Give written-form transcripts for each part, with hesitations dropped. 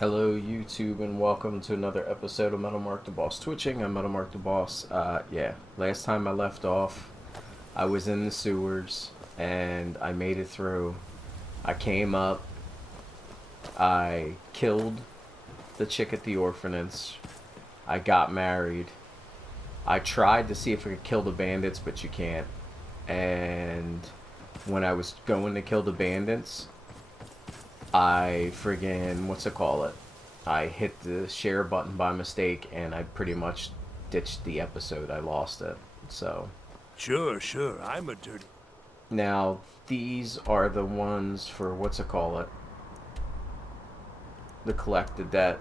Hello, YouTube, and welcome to another episode of MetalmarkthebossTwitching. I'm Metalmark the Boss. Last time I left off, I was in the sewers, and I made it through. I came up, I killed the chick at the orphanage, I got married, I tried to see if I could kill the bandits, but you can't. And when I was going to kill the bandits, I I hit the share button by mistake and I pretty much ditched the episode. I lost it. So Sure, I'm a dirty... now these are the ones for the collect the debt.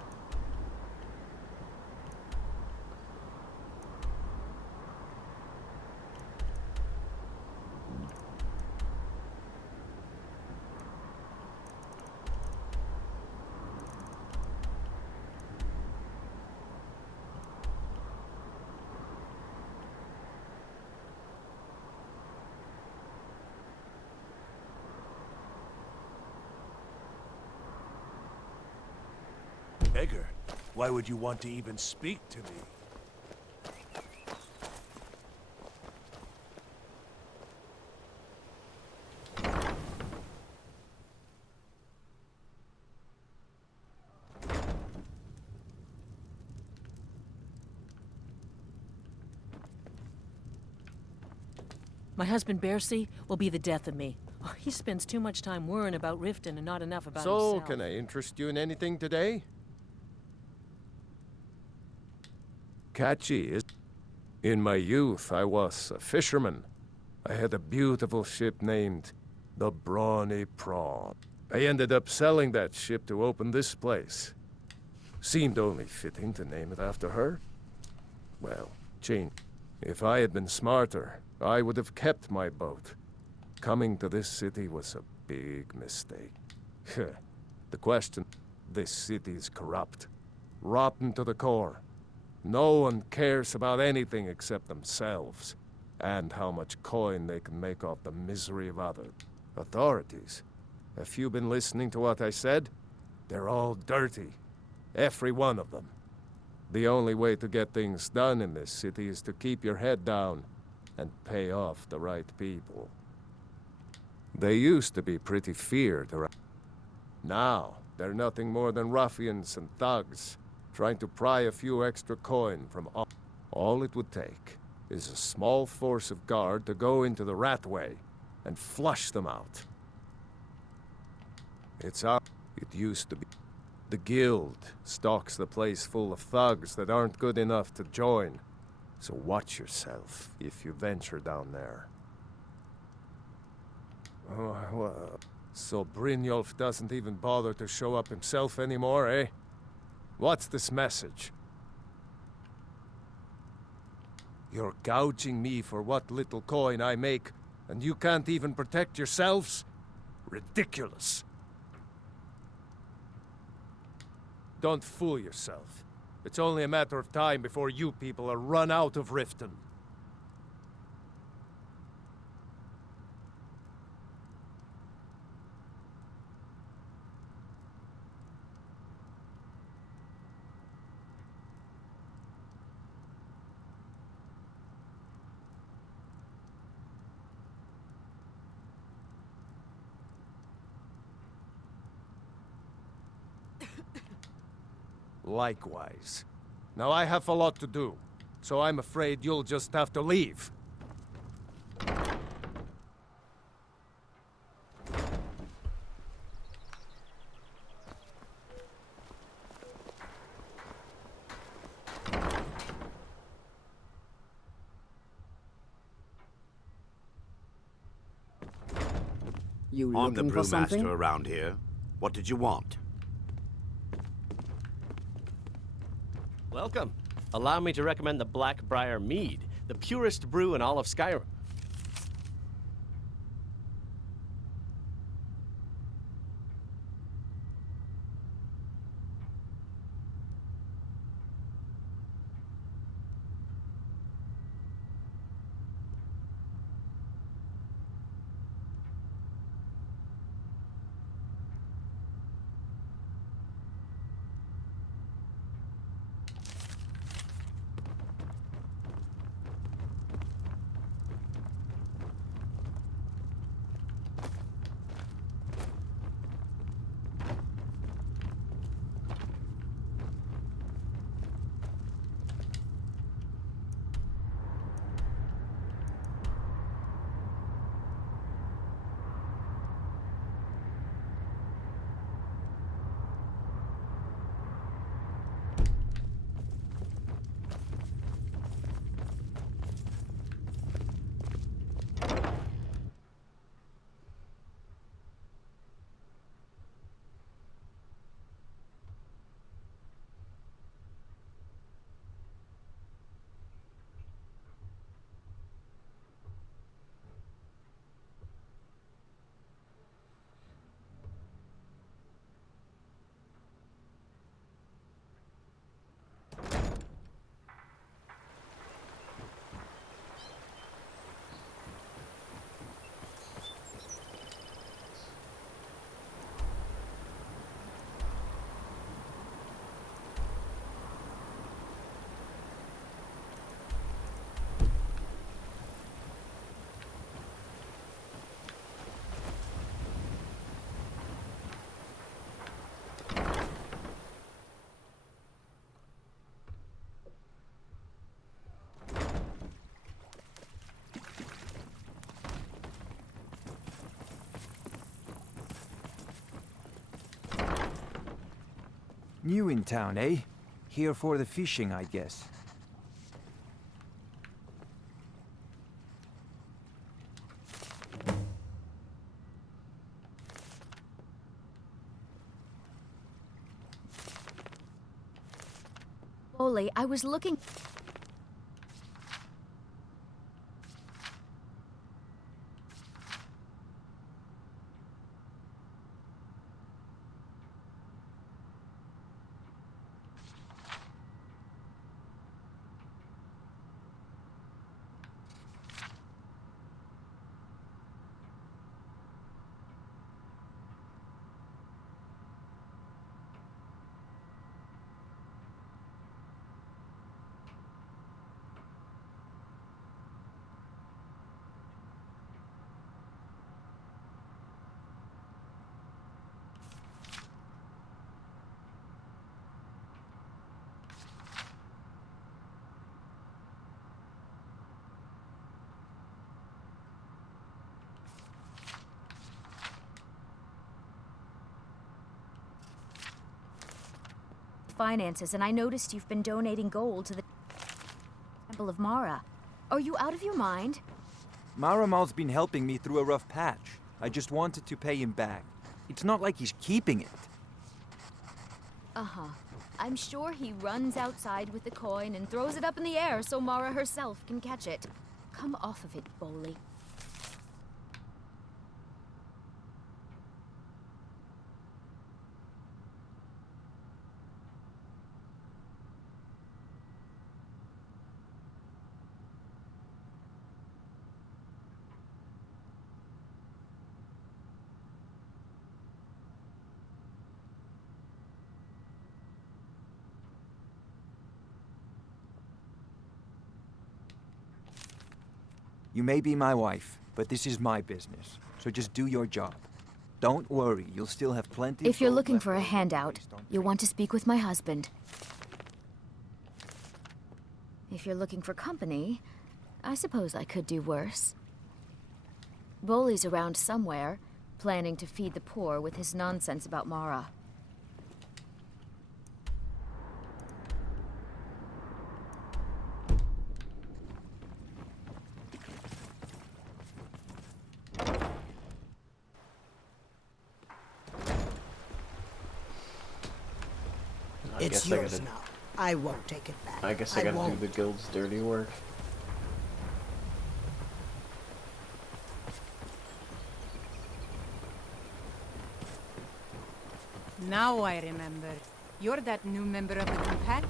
Beggar, why would you want to even speak to me? My husband, Bercy, will be the death of me. Oh, he spends too much time worrying about Riften and not enough about So, himself. can I interest you in anything today? Catchy is... In my youth, I was a fisherman. I had a beautiful ship named the Brawny Prawn. I ended up selling that ship to open this place. Seemed only fitting to name it after her. Well, change. If I had been smarter, I would have kept my boat. Coming to this city was a big mistake. The question, this city is corrupt. Rotten to the core. No one cares about anything except themselves. And how much coin they can make off the misery of others. Authorities, have you been listening to what I said? They're all dirty. Every one of them. The only way to get things done in this city is to keep your head down and pay off the right people. They used to be pretty feared around. Now, they're nothing more than ruffians and thugs, trying to pry a few extra coin from all. All it would take is a small force of guard to go into the Ratway and flush them out. It used to be. The Guild stocks the place full of thugs that aren't good enough to join. So watch yourself if you venture down there. Oh, well, so Brynjolf doesn't even bother to show up himself anymore, eh? What's this message? You're gouging me for what little coin I make, and you can't even protect yourselves? Ridiculous. Don't fool yourself. It's only a matter of time before you people are run out of Riften. Likewise. Now I have a lot to do, so I'm afraid you'll just have to leave. You I'm the looking for something? brewmaster around here. What did you want? Welcome. Allow me to recommend the Blackbriar Mead, the purest brew in all of Skyrim. New in town, eh? Here for the fishing, I guess. Oli, I was looking... finances, and I noticed you've been donating gold to the Temple of Mara. Are you out of your mind? Maramal's been helping me through a rough patch. I just wanted to pay him back. It's not like he's keeping it. Uh-huh. I'm sure he runs outside with the coin and throws it up in the air so Mara herself can catch it. Come off of it, Boley. You may be my wife, but this is my business. So just do your job. Don't worry, you'll still have plenty. If you're looking for a handout, you'll want to speak with my husband. If you're looking for company, I suppose I could do worse. Boley's around somewhere, planning to feed the poor with his nonsense about Mara. It's yours now. I won't take it back. I guess I gotta do the guild's dirty work. Now I remember. You're that new member of the companion.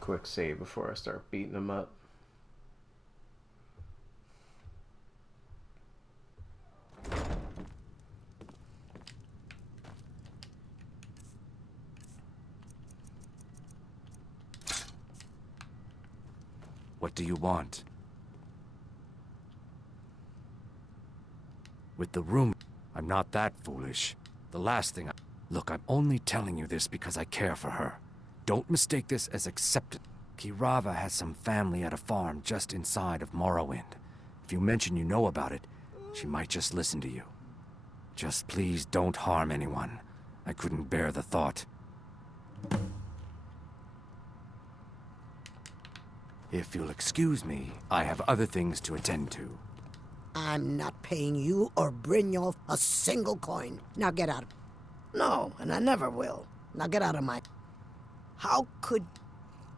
Quick save before I start beating them up. What do you want? With the room, I'm not that foolish. The last thing Look, I'm only telling you this because I care for her. Don't mistake this as acceptance. Kirava has some family at a farm just inside of Morrowind. If you mention you know about it, she might just listen to you. Just please don't harm anyone. I couldn't bear the thought. If you'll excuse me, I have other things to attend to. I'm not paying you or Brynjolf a single coin. Now get out. No, and I never will. Now get out of my... How could...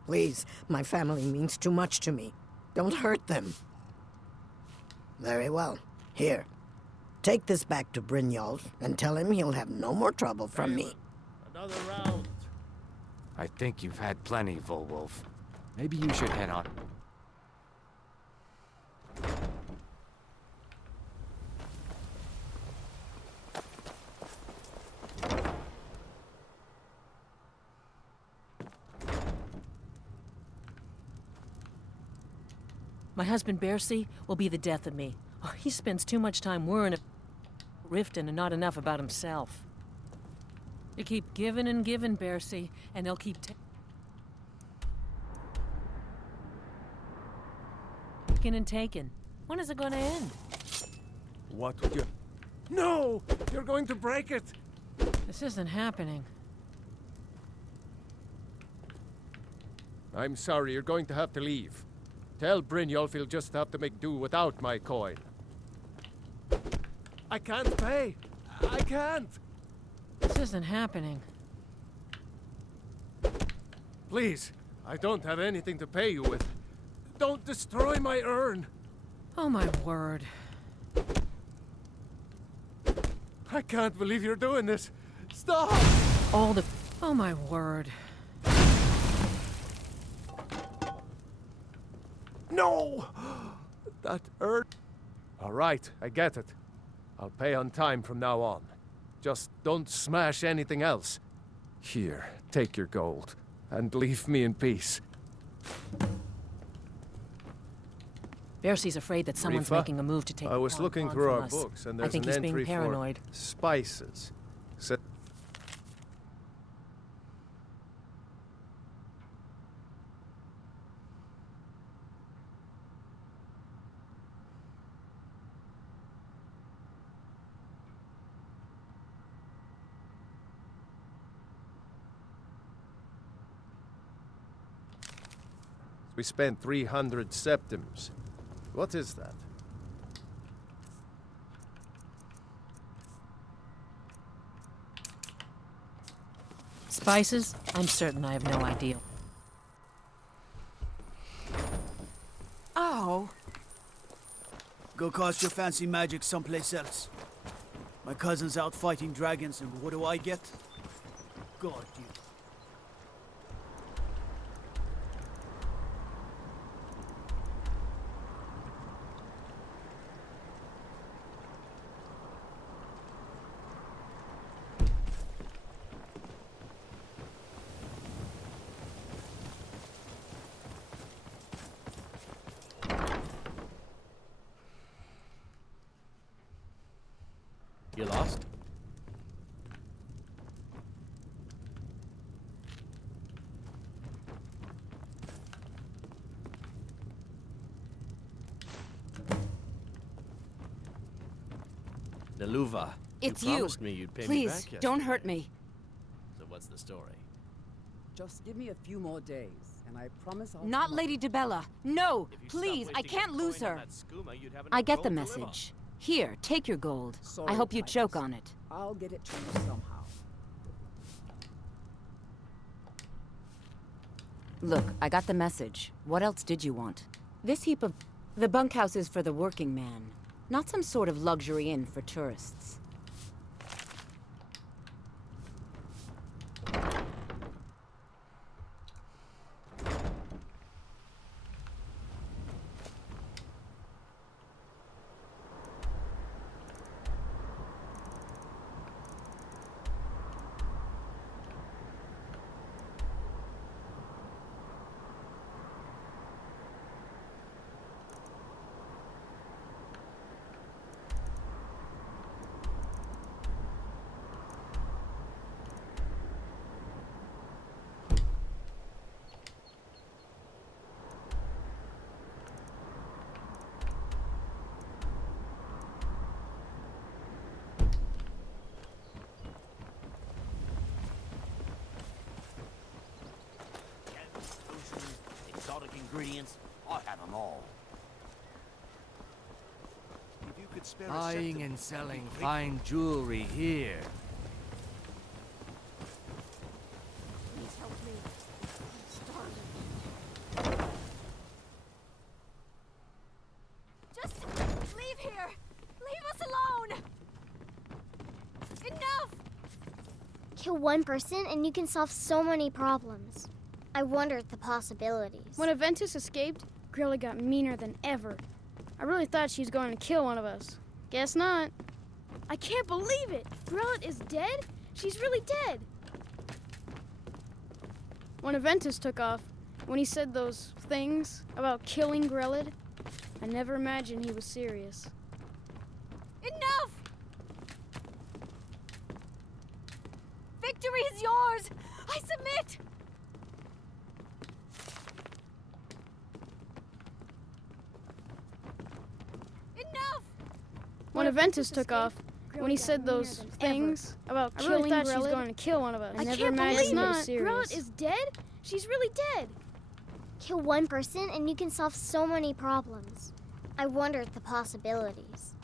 Please, my family means too much to me. Don't hurt them. Very well. Here. Take this back to Brynjolf and tell him he'll have no more trouble from me. Another round. I think you've had plenty, Volwolf. Maybe you should head on. My husband Bercy will be the death of me. Oh, he spends too much time worrying about Riften and not enough about himself. You keep giving and giving, Bercy, and they'll keep taking and taking. When is it going to end? What would you... No! You're going to break it! This isn't happening. I'm sorry, you're going to have to leave. Tell Brynjolf he'll just have to make do without my coin. I can't pay! I can't! This isn't happening. Please, I don't have anything to pay you with. Don't destroy my urn! Oh my word. I can't believe you're doing this! Stop! Oh my word. No! That urn... All right, I get it. I'll pay on time from now on. Just don't smash anything else. Here, take your gold, and leave me in peace. Bercy's afraid that someone's Rifa? making a move to take I was the looking pawn through from our us. books, and I there's think an he's being entry paranoid. for spices. We spent 300 septims. What is that? Spices? I'm certain I have no idea. Oh. Go cast your fancy magic someplace else. My cousin's out fighting dragons, and what do I get? God, you. You lost? Naluva, It's you you. promised me you'd pay me Please, back yesterday. don't hurt me. So what's the story? Just give me a few more days, and I promise I'll... Not Lady DeBella. No, If you please, stopped I wasting can't your lose coin on her. that skooma, you'd have I enough get the gold to live on. message. Here, take your gold. Sorry, I hope you choke Titus. on it. I'll get it to you somehow. Look, I got the message. What else did you want? This heap of... The bunkhouse is for the working man, not some sort of luxury inn for tourists. Exotic ingredients, I have them all. If you could spare a Buying septim, and selling I'd be fine jewelry here. Please help me. I'm starving. Just leave here. Leave us alone. Enough. Kill one person and you can solve so many problems. I wonder at the possibilities. When Aventus escaped, Grilla got meaner than ever. I really thought she was going to kill one of us. Guess not. I can't believe it! Grilla is dead? She's really dead! When Aventus took off, when he said those things about killing Grillid, I never imagined he was serious. Enough! Victory is yours! I submit! Enough! When Aventus took off, when he said those things about killing, I really thought she was going to kill one of us. I never imagined he was serious. Grellet is dead? She's really dead. Kill one person and you can solve so many problems. I wonder at the possibilities.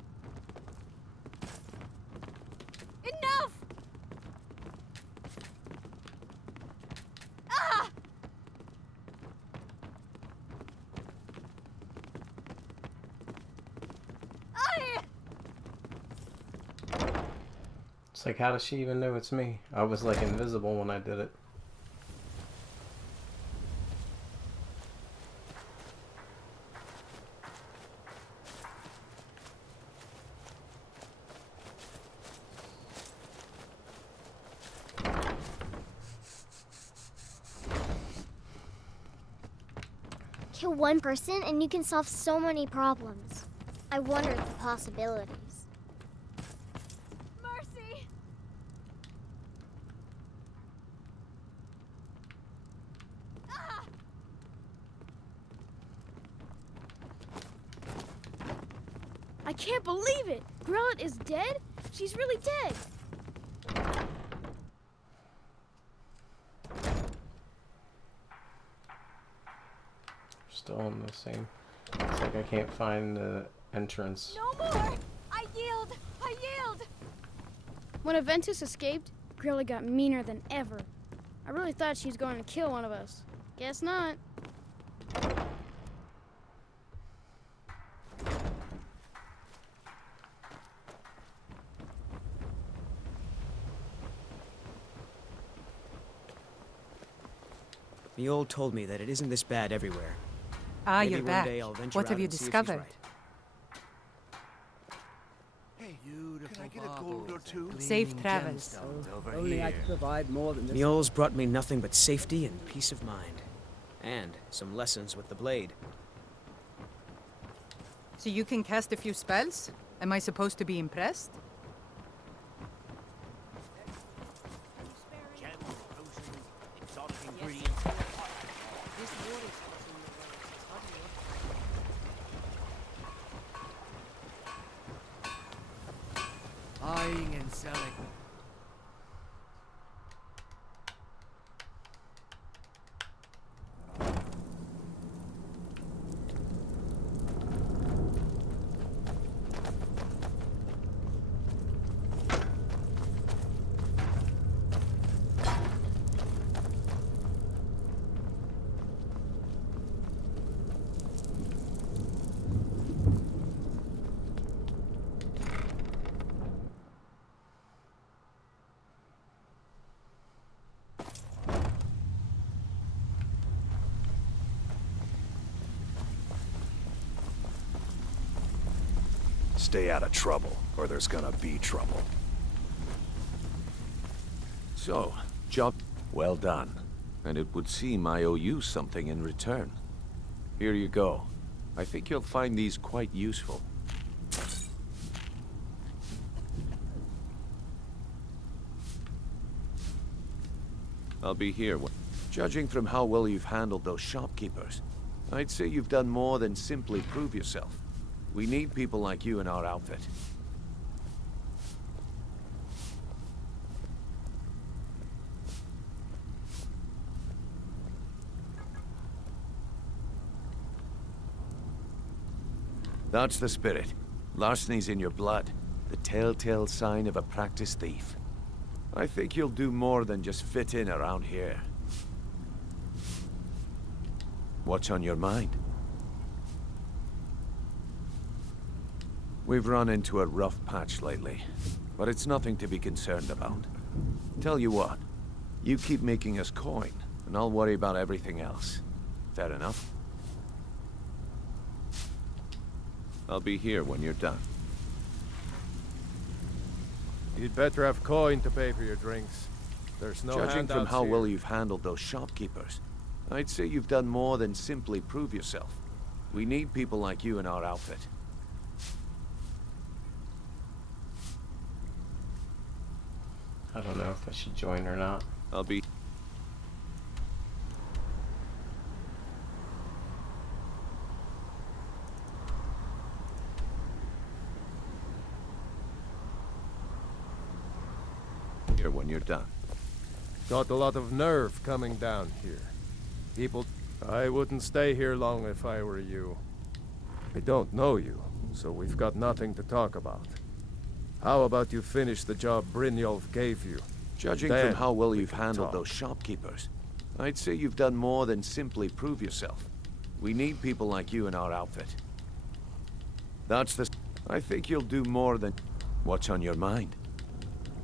Enough! Ah! It's like, how does she even know it's me? I was like invisible when I did it. Kill one person and you can solve so many problems. I wonder at the possibilities. Mercy! Ah! I can't believe it! Grellet is dead? She's really dead! Still in the same. It's like I can't find the entrance. No more! I yield! I yield! When Aventus escaped, Grellet got meaner than ever. I really thought she was going to kill one of us. Guess not. The old told me that it isn't this bad everywhere. Ah, Maybe you're one back. day I'll venture What out have you and see if he's discovered? right. Hey, can I get a gold or two? Safe travels. Only I could provide more than this. Mule's brought me nothing but safety and peace of mind. And some lessons with the blade. So you can cast a few spells? Am I supposed to be impressed? Gems, potions, exotic ingredients. This war is causing me Buying and selling. Stay out of trouble, or there's gonna be trouble. So, job well done. And it would seem I owe you something in return. Here you go. I think you'll find these quite useful. I'll be here. Judging from how well you've handled those shopkeepers, I'd say you've done more than simply prove yourself. We need people like you in our outfit. That's the spirit. Larceny's in your blood. The telltale sign of a practiced thief. I think you'll do more than just fit in around here. What's on your mind? We've run into a rough patch lately, but it's nothing to be concerned about. Tell you what, you keep making us coin, and I'll worry about everything else. Fair enough? I'll be here when you're done. You'd better have coin to pay for your drinks. There's no Judging from handouts how here. well you've handled those shopkeepers, I'd say you've done more than simply prove yourself. We need people like you in our outfit. I don't know if I should join or not. I'll be... here when you're done. Got a lot of nerve coming down here. People... I wouldn't stay here long if I were you. I don't know you, so we've got nothing to talk about. How about you finish the job Brynjolf gave you? Judging Then from how well we you've can handled talk. those shopkeepers, I'd say you've done more than simply prove yourself. We need people like you in our outfit. That's the... I think you'll do more than... What's on your mind?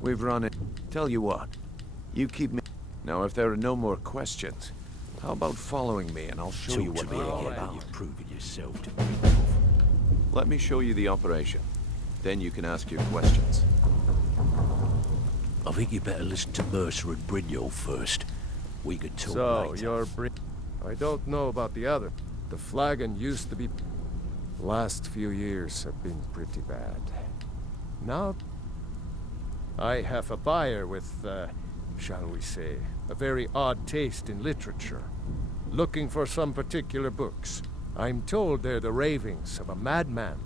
We've run it. Tell you what, you keep me... Now, if there are no more questions, how about following me and I'll show you what we're all about. You've proven yourself to Let me show you the operation. Then you can ask your questions. I think you better listen to Mercer and Brynjolf first. We can talk So, later. you're I don't know about the other. The flagon used to be... Last few years have been pretty bad. Now... I have a buyer with, shall we say, a very odd taste in literature. Looking for some particular books. I'm told they're the ravings of a madman.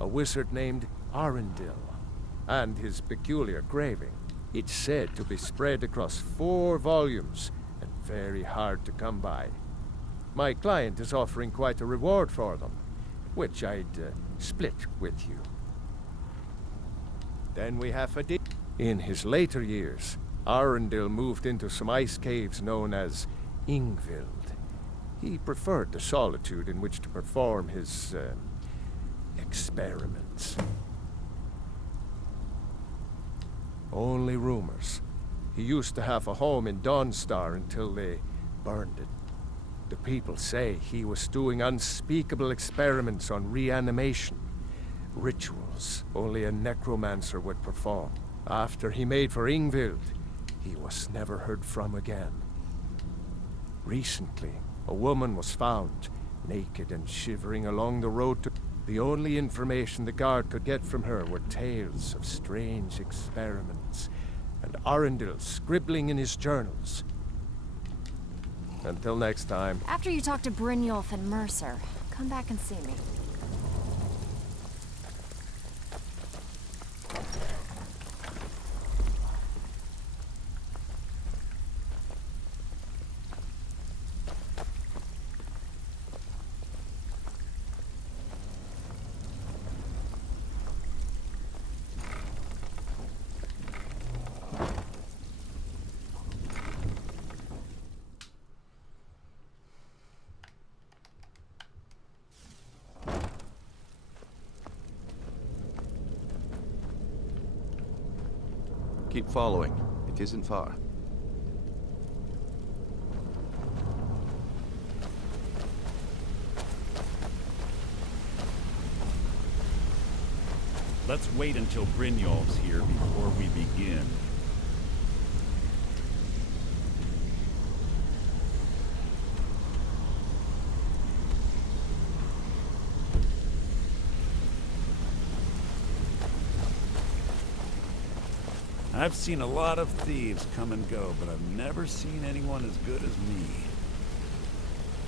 A wizard named Arundel. And his peculiar craving. It's said to be spread across 4 volumes, and very hard to come by. My client is offering quite a reward for them, which I'd split with you. Then we have a deal. In his later years, Arundel moved into some ice caves known as Ingvild. He preferred the solitude in which to perform his experiments. Only rumors. He used to have a home in Dawnstar until they burned it. The people say he was doing unspeakable experiments on reanimation. Rituals only a necromancer would perform. After he made for Ingvild, he was never heard from again. Recently, a woman was found, naked and shivering along the road to... The only information the guard could get from her were tales of strange experiments, and Arundel scribbling in his journals. Until next time. After you talk to Brynjolf and Mercer, come back and see me. Keep following. It isn't far. Let's wait until Brynjolf's here before we begin. I've seen a lot of thieves come and go, but I've never seen anyone as good as me.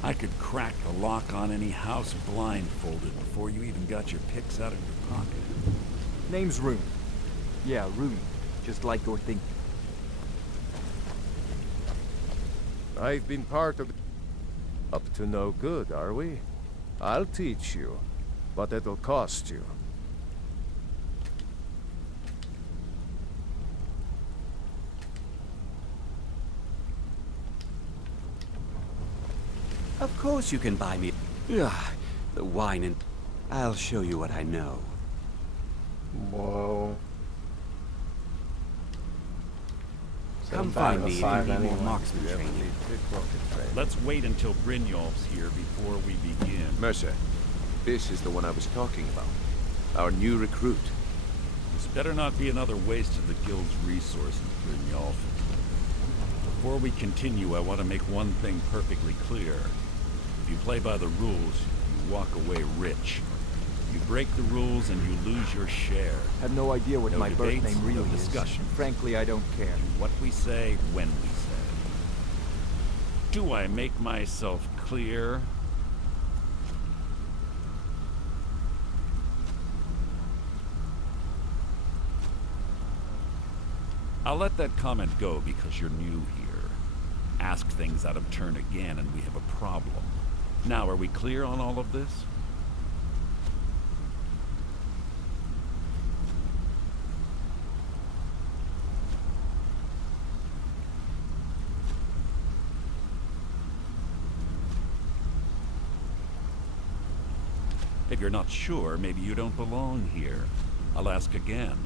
I could crack the lock on any house blindfolded before you even got your picks out of your pocket. Name's Rune. Yeah, Rune. Just like you're thinking. I've been part of... Up to no good, are we? I'll teach you, but it'll cost you. Of course you can buy me. Ugh, the wine and... I'll show you what I know. Whoa. Come find me if you need more marksman training. Let's wait until Brynjolf's here before we begin. Mercer, this is the one I was talking about. Our new recruit. This better not be another waste of the guild's resources, Brynjolf. Before we continue, I want to make one thing perfectly clear. If you play by the rules, you you walk away rich. You break the rules and you lose your share. Have no idea what No my birth debates, name really no is. discussion. Frankly, I don't care. Do what we say, when we say. Do I make myself clear? I'll let that comment go because you're new here. Ask things out of turn again and we have a problem. Now, are we clear on all of this? If you're not sure, maybe you don't belong here. I'll ask again.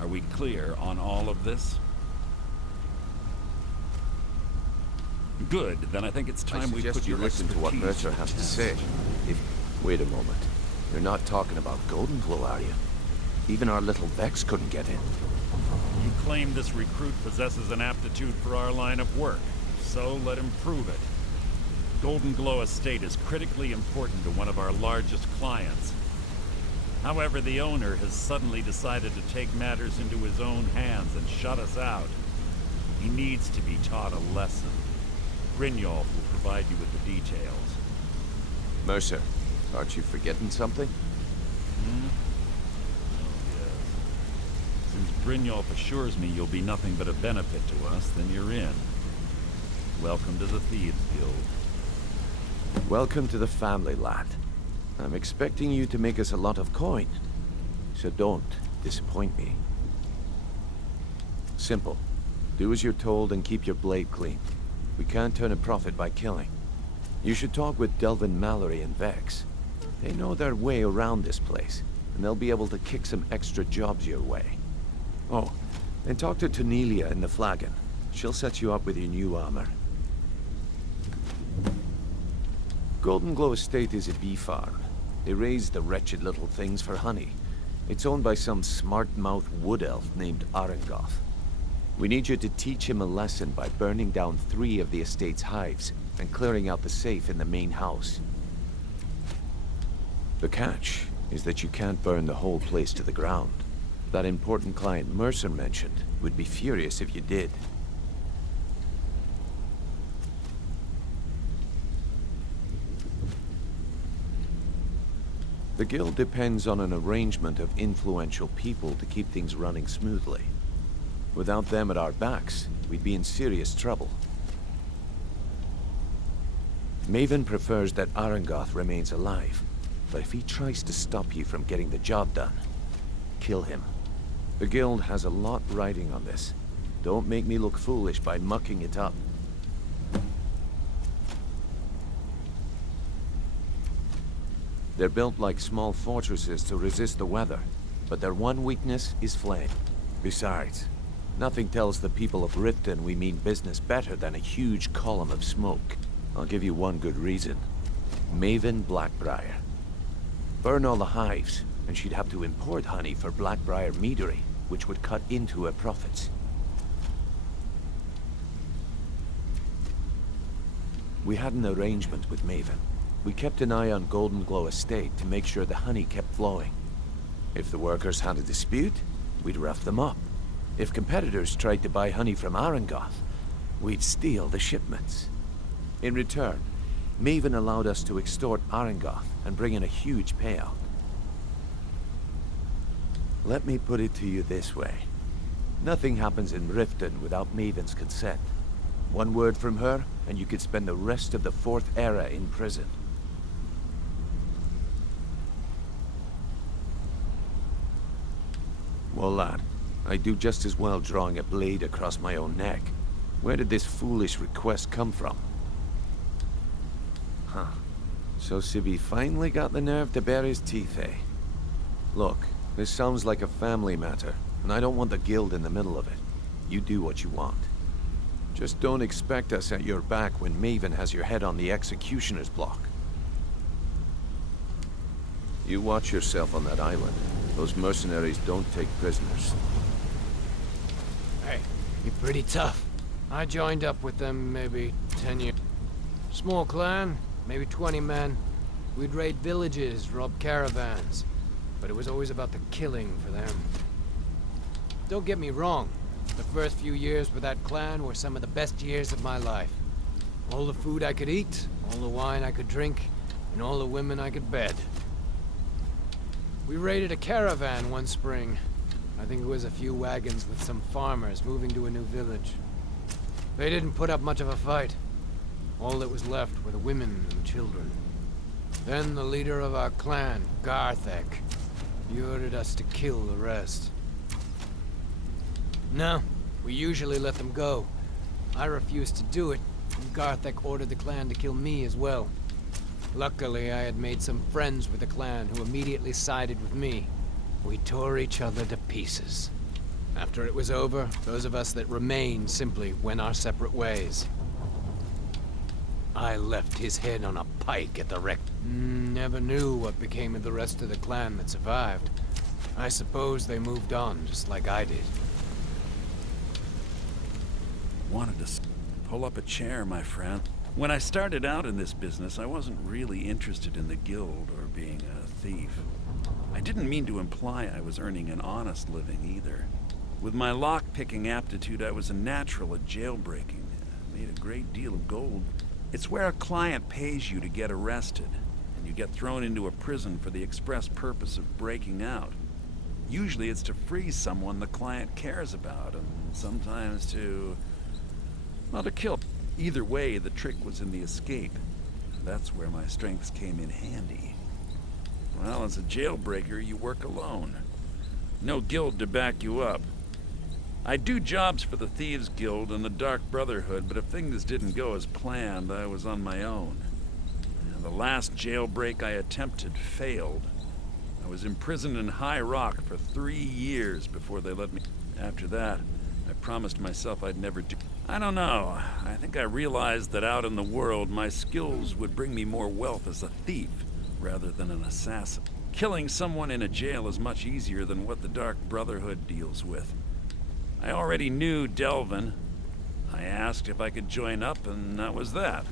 Are we clear on all of this? Good, then I think it's time we put you your listen to what expertise Mercer to has to test. say. Wait a moment. You're not talking about Golden Glow, are you? Even our little Vex couldn't get in. You claim this recruit possesses an aptitude for our line of work, so let him prove it. Golden Glow Estate is critically important to one of our largest clients. However, the owner has suddenly decided to take matters into his own hands and shut us out. He needs to be taught a lesson. Brynjolf will provide you with the details. Mercer, aren't you forgetting something? Hmm? Oh, yes. Since Brynjolf assures me you'll be nothing but a benefit to us, then you're in. Welcome to the Thieves Guild. Welcome to the family, lad. I'm expecting you to make us a lot of coin. So don't disappoint me. Simple. Do as you're told and keep your blade clean. We can't turn a profit by killing. You should talk with Delvin Mallory and Vex. They know their way around this place, and they'll be able to kick some extra jobs your way. Oh, and talk to Cornelia in the Flagon. She'll set you up with your new armor. Golden Glow Estate is a bee farm. They raise the wretched little things for honey. It's owned by some smart-mouthed wood elf named Arengoth. We need you to teach him a lesson by burning down 3 of the estate's hives and clearing out the safe in the main house. The catch is that you can't burn the whole place to the ground. That important client Mercer mentioned would be furious if you did. The guild depends on an arrangement of influential people to keep things running smoothly. Without them at our backs, we'd be in serious trouble. Maven prefers that Arengoth remains alive, but if he tries to stop you from getting the job done, kill him. The guild has a lot riding on this. Don't make me look foolish by mucking it up. They're built like small fortresses to resist the weather, but their one weakness is flame. Besides, nothing tells the people of Riften we mean business better than a huge column of smoke. I'll give you one good reason. Maven Blackbriar. Burn all the hives, and she'd have to import honey for Blackbriar meadery, which would cut into her profits. We had an arrangement with Maven. We kept an eye on Golden Glow Estate to make sure the honey kept flowing. If the workers had a dispute, we'd rough them up. If competitors tried to buy honey from Arengoth, we'd steal the shipments. In return, Maven allowed us to extort Arengoth and bring in a huge payout. Let me put it to you this way. Nothing happens in Riften without Maven's consent. One word from her, and you could spend the rest of the 4th era in prison. Well, lad, I'd do just as well drawing a blade across my own neck. Where did this foolish request come from? Huh. So Sibby finally got the nerve to bare his teeth, eh? Look, this sounds like a family matter, and I don't want the guild in the middle of it. You do what you want. Just don't expect us at your back when Maven has your head on the executioner's block. You watch yourself on that island. Those mercenaries don't take prisoners. Hey, you're pretty tough. I joined up with them maybe 10 years. Small clan, maybe 20 men. We'd raid villages, rob caravans, but it was always about the killing for them. Don't get me wrong, the first few years with that clan were some of the best years of my life. All the food I could eat, all the wine I could drink, and all the women I could bed. We raided a caravan one spring. I think it was a few wagons with some farmers moving to a new village. They didn't put up much of a fight. All that was left were the women and the children. Then the leader of our clan, Garthek, he ordered us to kill the rest. No, we usually let them go. I refused to do it, and Garthek ordered the clan to kill me as well. Luckily, I had made some friends with the clan who immediately sided with me. We tore each other to pieces. After it was over, those of us that remained simply went our separate ways. I left his head on a pike at the wreck. Never knew what became of the rest of the clan that survived. I suppose they moved on, just like I did. Wanted to pull up a chair, my friend. When I started out in this business, I wasn't really interested in the guild or being a thief. I didn't mean to imply I was earning an honest living either. With my lock-picking aptitude, I was a natural at jailbreaking. I made a great deal of gold. It's where a client pays you to get arrested, and you get thrown into a prison for the express purpose of breaking out. Usually it's to free someone the client cares about, and sometimes to kill. Either way, the trick was in the escape. That's where my strengths came in handy. Well, as a jailbreaker, you work alone. No guild to back you up. I do jobs for the Thieves Guild and the Dark Brotherhood, but if things didn't go as planned, I was on my own. And the last jailbreak I attempted failed. I was imprisoned in High Rock for 3 years before they let me. After that, I promised myself I'd never do. I don't know. I think I realized that out in the world, my skills would bring me more wealth as a thief rather than an assassin. Killing someone in a jail is much easier than what the Dark Brotherhood deals with. I already knew Delvin. I asked if I could join up, and that was that.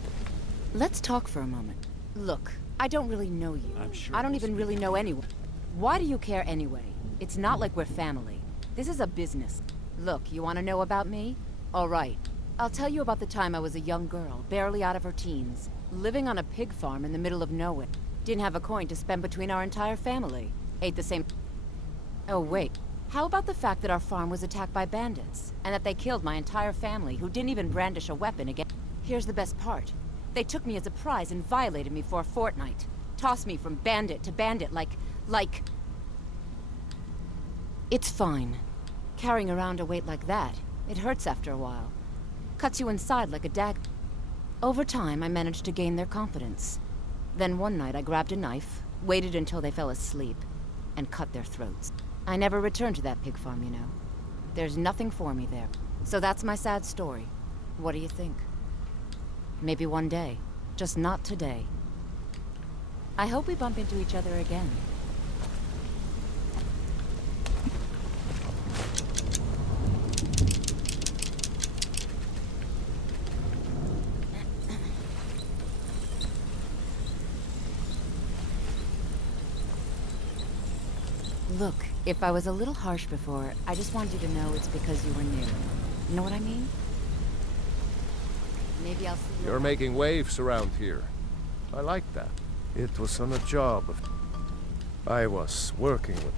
Let's talk for a moment. Look, I don't really know you. I'm sure I don't even really know anyone. Why do you care anyway? It's not like we're family. This is a business. Look, you want to know about me? All right. I'll tell you about the time I was a young girl, barely out of her teens, living on a pig farm in the middle of nowhere. Didn't have a coin to spend between our entire family. Ate the same... Oh, wait. How about the fact that our farm was attacked by bandits, and that they killed my entire family, who didn't even brandish a weapon again? Here's the best part. They took me as a prize and violated me for a fortnight. Tossed me from bandit to bandit like... It's fine. Carrying around a weight like that, it hurts after a while. Cuts you inside like a dagger. Over time, I managed to gain their confidence. Then one night I grabbed a knife, waited until they fell asleep, and cut their throats. I never returned to that pig farm, you know. There's nothing for me there. So that's my sad story. What do you think? Maybe one day. Just not today. I hope we bump into each other again. Look, if I was a little harsh before, I just wanted you to know it's because you were new. You know what I mean? Maybe I'll see you. You're making waves around here. I like that. It was on a job I was working with.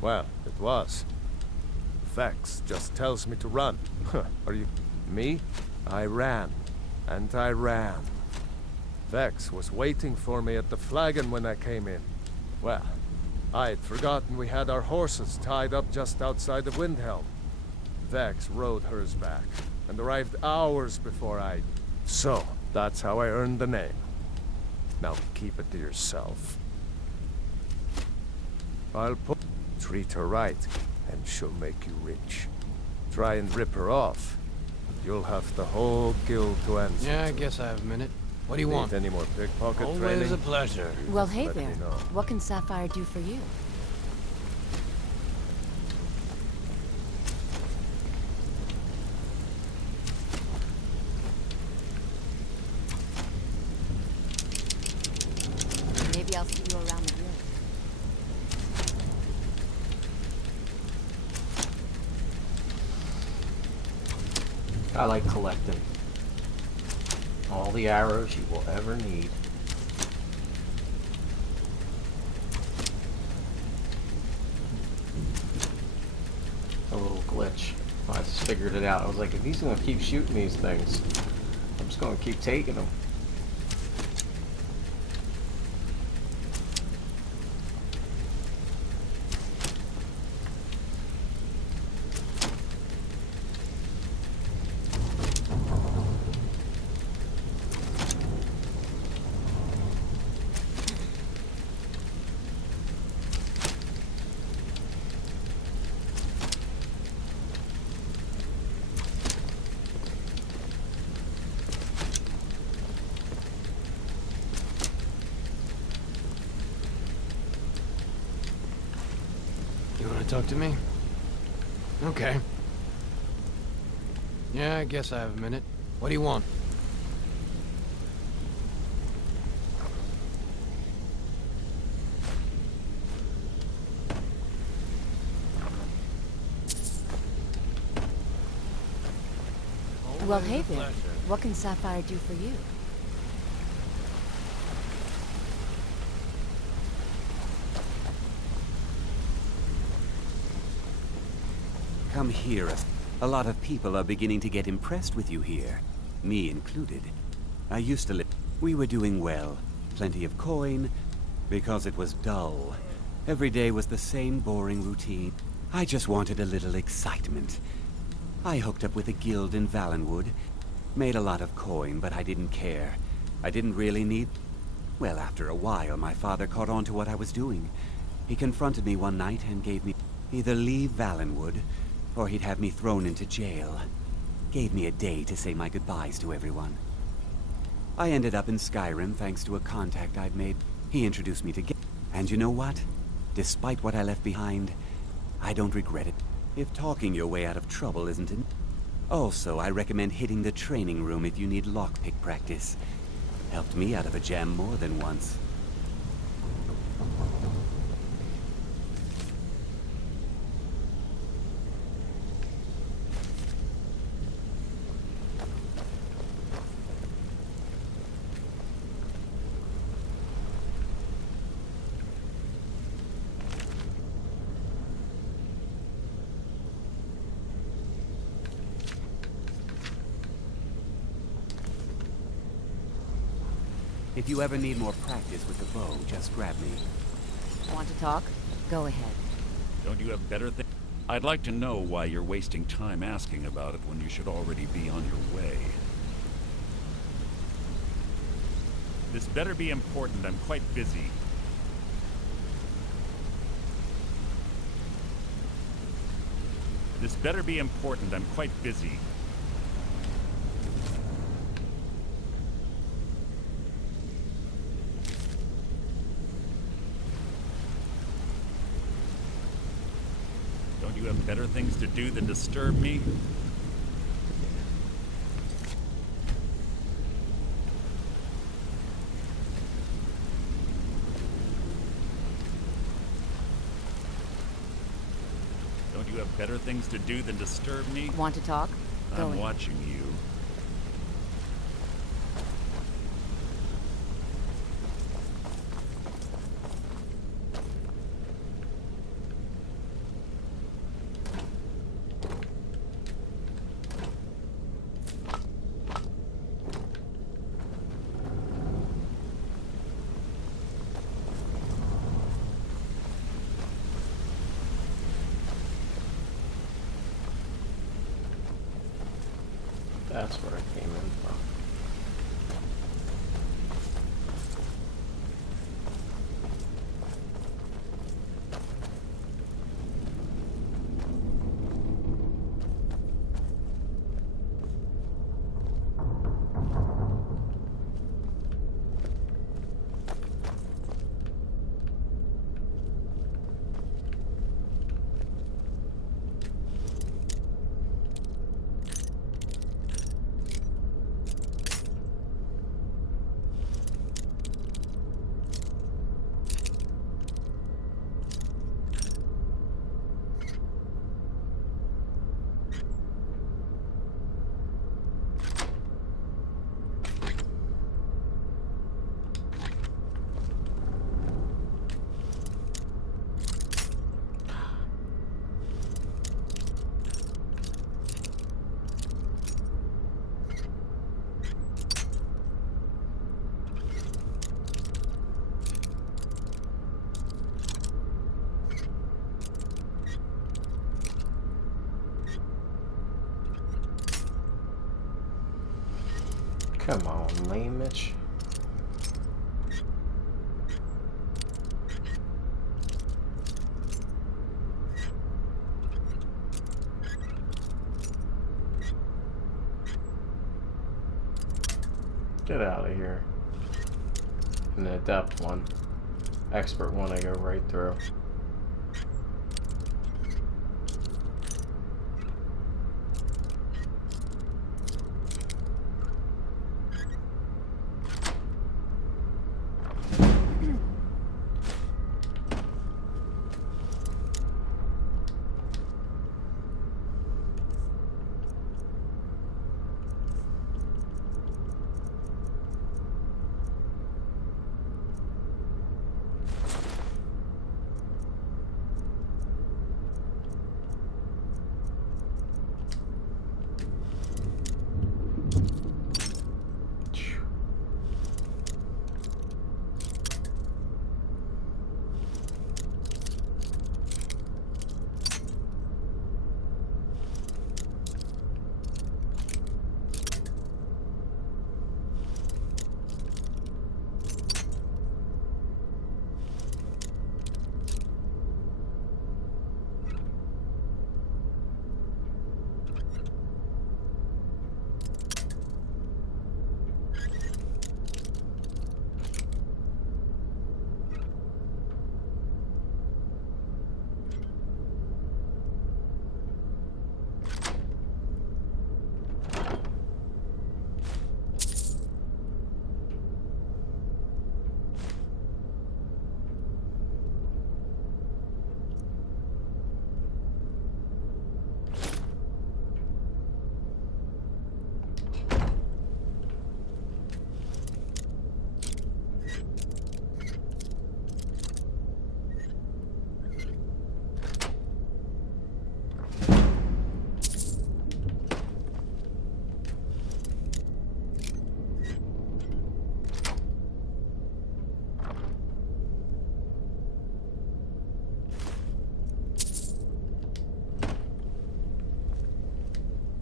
Well, it was. Vex just tells me to run. Are you... Me? I ran. And I ran. Vex was waiting for me at the flagon when I came in. Well, I'd forgotten we had our horses tied up just outside the Windhelm. Vex rode hers back, and arrived hours before I... So, that's how I earned the name. Now keep it to yourself. Treat her right, and she'll make you rich. Try and rip her off. You'll have the whole guild to answer Yeah, I to. guess I have a minute. What do you want? Any more pickpocket Always training? a pleasure. Well, hey Let me there. know. What can Sapphire do for you? I like collecting all the arrows you will ever need. A little glitch. I just figured it out. I was like, if he's gonna keep shooting these things, I'm just gonna keep taking them. Talk to me? Okay. Yeah, I guess I have a minute. What do you want? Well, hey there. What can Sapphire do for you? Come here. A lot of people are beginning to get impressed with you here. Me included. I used to live... We were doing well. Plenty of coin. Because it was dull. Every day was the same boring routine. I just wanted a little excitement. I hooked up with a guild in Valenwood. Made a lot of coin, but I didn't care. I didn't really need... Well, after a while, my father caught on to what I was doing. He confronted me one night and gave me... Either leave Valenwood, or he'd have me thrown into jail. Gave me a day to say my goodbyes to everyone. I ended up in Skyrim thanks to a contact I'd made. He introduced me to And you know what? Despite what I left behind, I don't regret it. If talking your way out of trouble isn't in... Also, I recommend hitting the training room if you need lockpick practice. Helped me out of a jam more than once. If you ever need more practice with the bow, just grab me. Want to talk? Go ahead. Don't you have better things? I'd like to know why you're wasting time asking about it when you should already be on your way. This better be important. I'm quite busy. This better be important. I'm quite busy. Don't you have better things to do than disturb me? Don't you have better things to do than disturb me? Want to talk? Go I'm ahead. watching you. That's where I came in from. Come on, lame Mitch. Get out of here. An adept one. Expert one I go right through.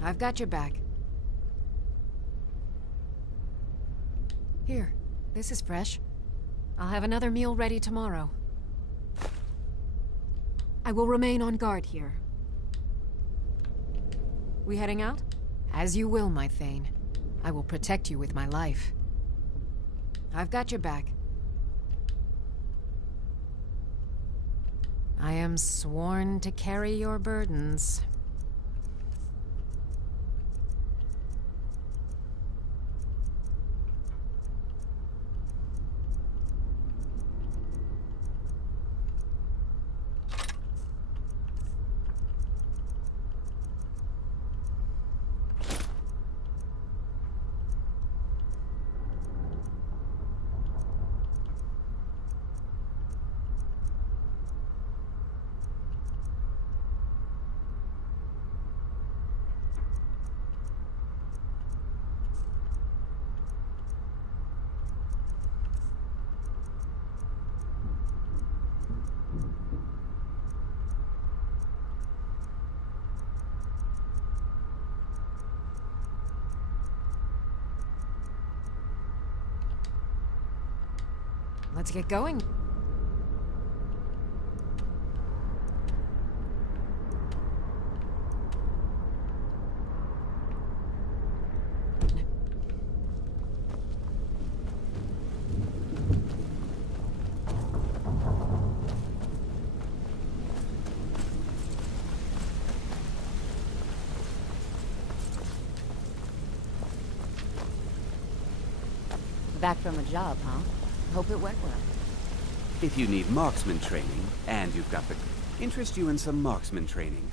I've got your back. Here, this is fresh. I'll have another meal ready tomorrow. I will remain on guard here. We heading out? As you will, my Thane. I will protect you with my life. I've got your back. I am sworn to carry your burdens. Let's get going. Back from a job, huh? Hope it went well. If you need marksman training, and you've got the... interest you in some marksman training.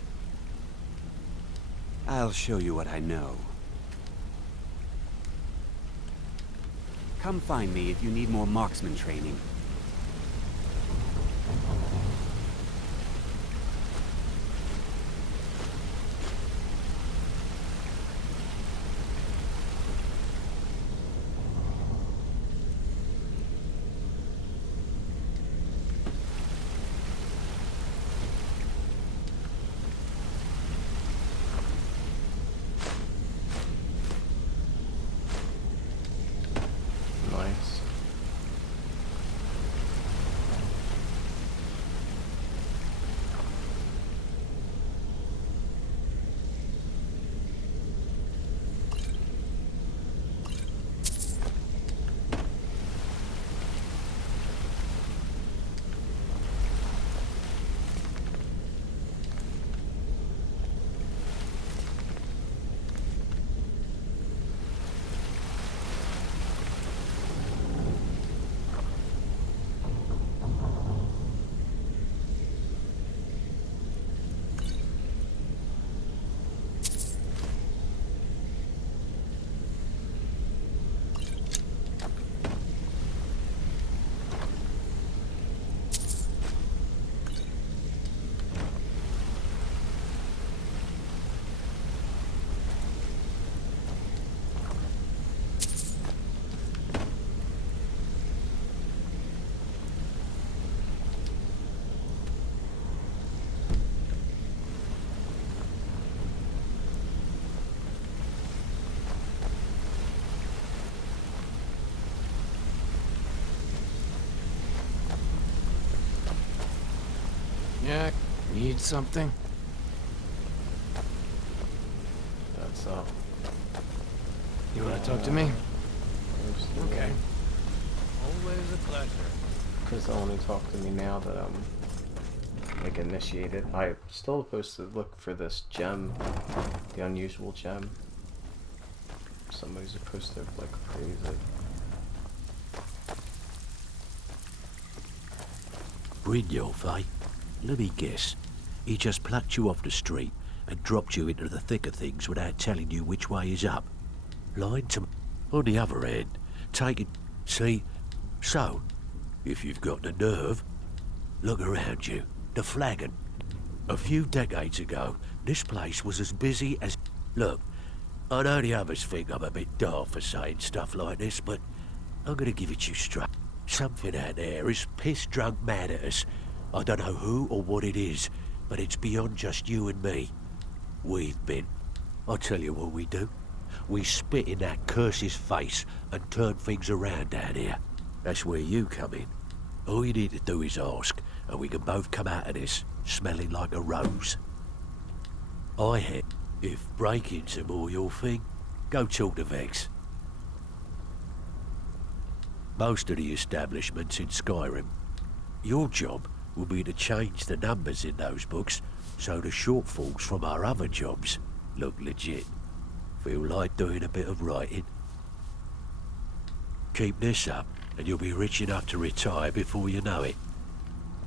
I'll show you what I know. Come find me if you need more marksman training. Need something? That's You want to talk to me? Okay. Always a pleasure. Chris only talk to me now that I'm like initiated. I'm still supposed to look for this gem, the unusual gem. Somebody's supposed to like crazy. Brynjolf, eh? Let me guess. He just plucked you off the street and dropped you into the thick of things without telling you which way is up. Lying to... On the other hand, taking... See? So, if you've got the nerve, look around you. The flagon. A few decades ago, this place was as busy as... Look, I know the others think I'm a bit daft for saying stuff like this, but I'm gonna give it you straight. Something out there is piss-drunk mad at us. I don't know who or what it is, but it's beyond just you and me. We've been. I'll tell you what we do. We spit in that curse's face and turn things around down here. That's where you come in. All you need to do is ask, and we can both come out of this smelling like a rose. I hear if break-ins are more your thing, go talk to Vex. Most of the establishments in Skyrim. Your job will be to change the numbers in those books so the shortfalls from our other jobs look legit. Feel like doing a bit of writing? Keep this up and you'll be rich enough to retire before you know it.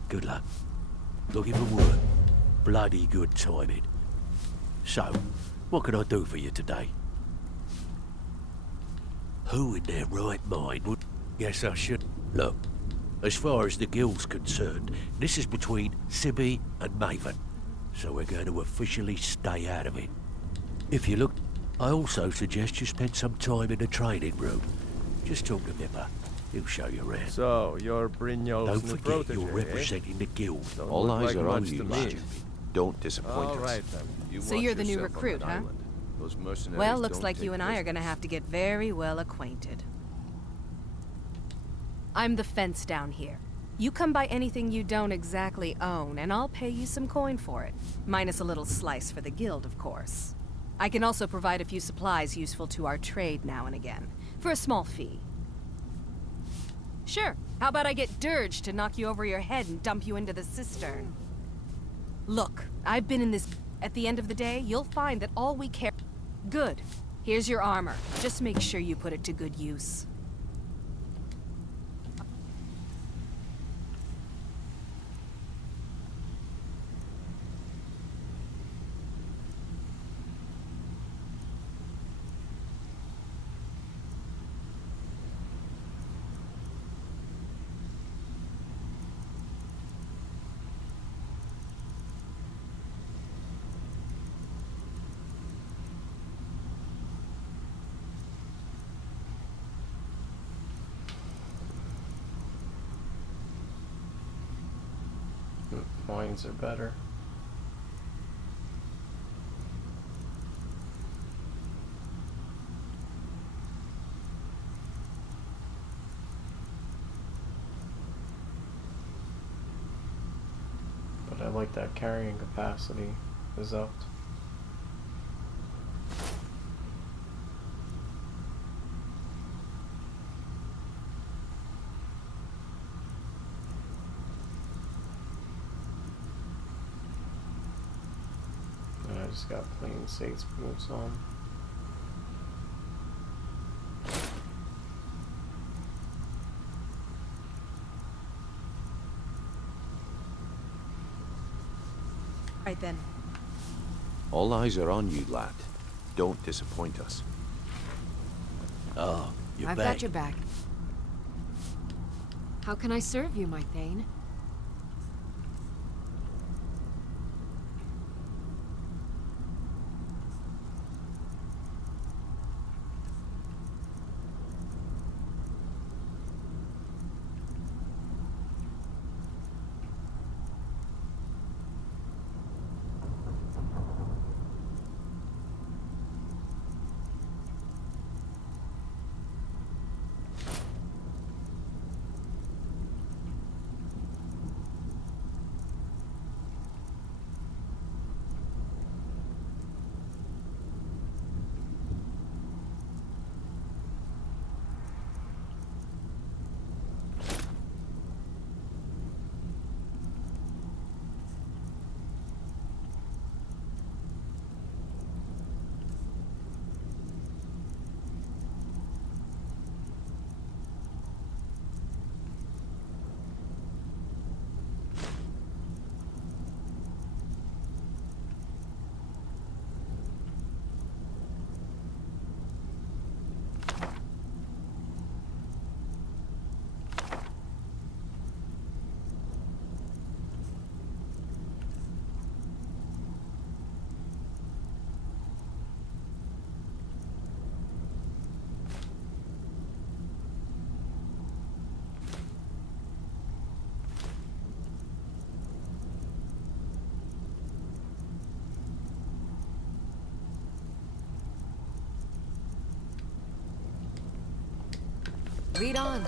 Good luck. Looking for work. Bloody good timing. So, what can I do for you today? Who in their right mind would... Yes, I should. Look, as far as the guild's concerned, this is between Sibby and Maven, so we're going to officially stay out of it. If you look, I also suggest you spend some time in the training room. Just talk to Mipper. He'll show you around. So, you're Brynjolf's Don't new forget protege, you're representing the guild. Don't All look eyes like are on much you, to lad. me. Don't disappoint All us. right, then. You So watch you're the new yourself on recruit, that huh? island. Those mercenaries Well, looks don't like you take and I are gonna have to get very well acquainted. I'm the fence down here. You come by anything you don't exactly own, and I'll pay you some coin for it. Minus a little slice for the guild, of course. I can also provide a few supplies useful to our trade now and again, for a small fee. Sure, how about I get Dirge to knock you over your head and dump you into the cistern? Look, I've been in this... At the end of the day, you'll find that all we care... Good. Here's your armor. Just make sure you put it to good use. Coins are better. But I like that carrying capacity is upped. I just got plain Saints boots on. Right then. All eyes are on you, lad. Don't disappoint us. Oh, you're I've back. got your back. How can I serve you, my Thane? Lead on.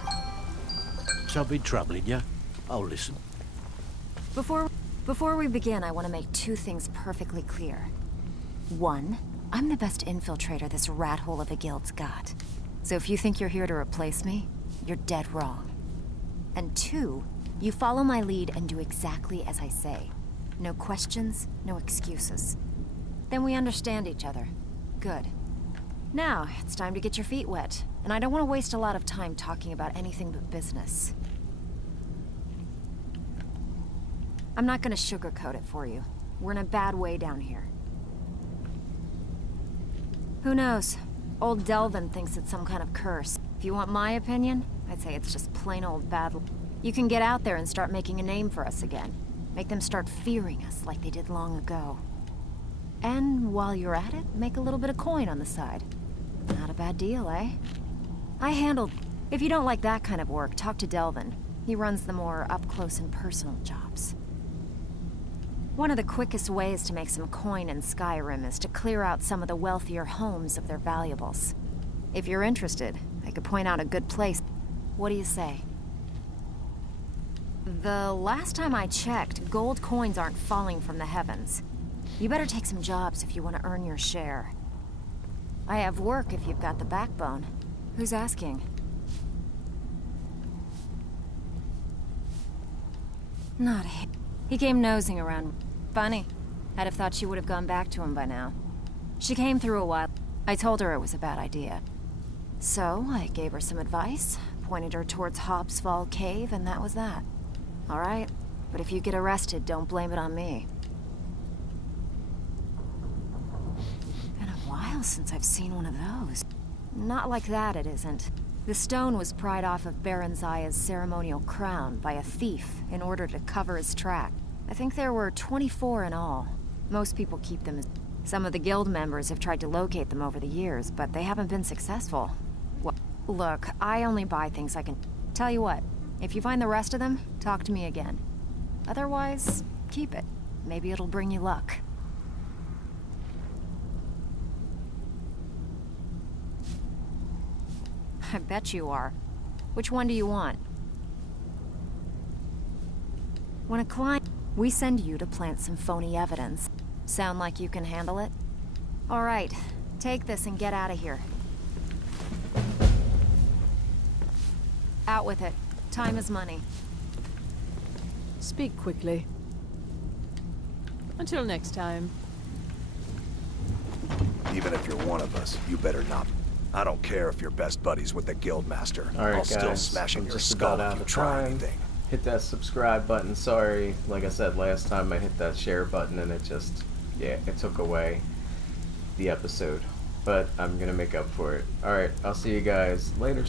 Something troubling you? I'll listen. Before we begin, I want to make two things perfectly clear. One, I'm the best infiltrator this rat hole of a guild's got. So if you think you're here to replace me, you're dead wrong. And two, you follow my lead and do exactly as I say. No questions, no excuses. Then we understand each other. Good. Now, it's time to get your feet wet. And I don't want to waste a lot of time talking about anything but business. I'm not gonna sugarcoat it for you. We're in a bad way down here. Who knows? Old Delvin thinks it's some kind of curse. If you want my opinion, I'd say it's just plain old bad luck. You can get out there and start making a name for us again. Make them start fearing us like they did long ago. And while you're at it, make a little bit of coin on the side. Not a bad deal, eh? I handled... If you don't like that kind of work, talk to Delvin. He runs the more up-close and personal jobs. One of the quickest ways to make some coin in Skyrim is to clear out some of the wealthier homes of their valuables. If you're interested, I could point out a good place. What do you say? The last time I checked, gold coins aren't falling from the heavens. You better take some jobs if you want to earn your share. I have work if you've got the backbone. Who's asking? Not he. He came nosing around. Funny. I'd have thought she would have gone back to him by now. She came through a while. I told her it was a bad idea. So, I gave her some advice, pointed her towards Hobbs Fall Cave, and that was that. Alright, but if you get arrested, don't blame it on me. Been a while since I've seen one of those. Not like that, it isn't. The stone was pried off of Baron Zaya's ceremonial crown by a thief in order to cover his track. I think there were 24 in all. Most people keep them as... Some of the guild members have tried to locate them over the years, but they haven't been successful. Well, look, I only buy things I can... Tell you what, if you find the rest of them, talk to me again. Otherwise, keep it. Maybe it'll bring you luck. I bet you are. Which one do you want? When a client... We send you to plant some phony evidence. Sound like you can handle it? All right, take this and get out of here. Out with it. Time is money. Speak quickly. Until next time. Even if you're one of us, you better not. I don't care if you're best buddies with the guildmaster. Alright, I'll still guys, smash in I'm your just skull about if out you of try time. anything. Hit that subscribe button. Sorry, like I said last time, I hit that share button and it just, yeah, it took away the episode. But I'm gonna make up for it. Alright, I'll see you guys later.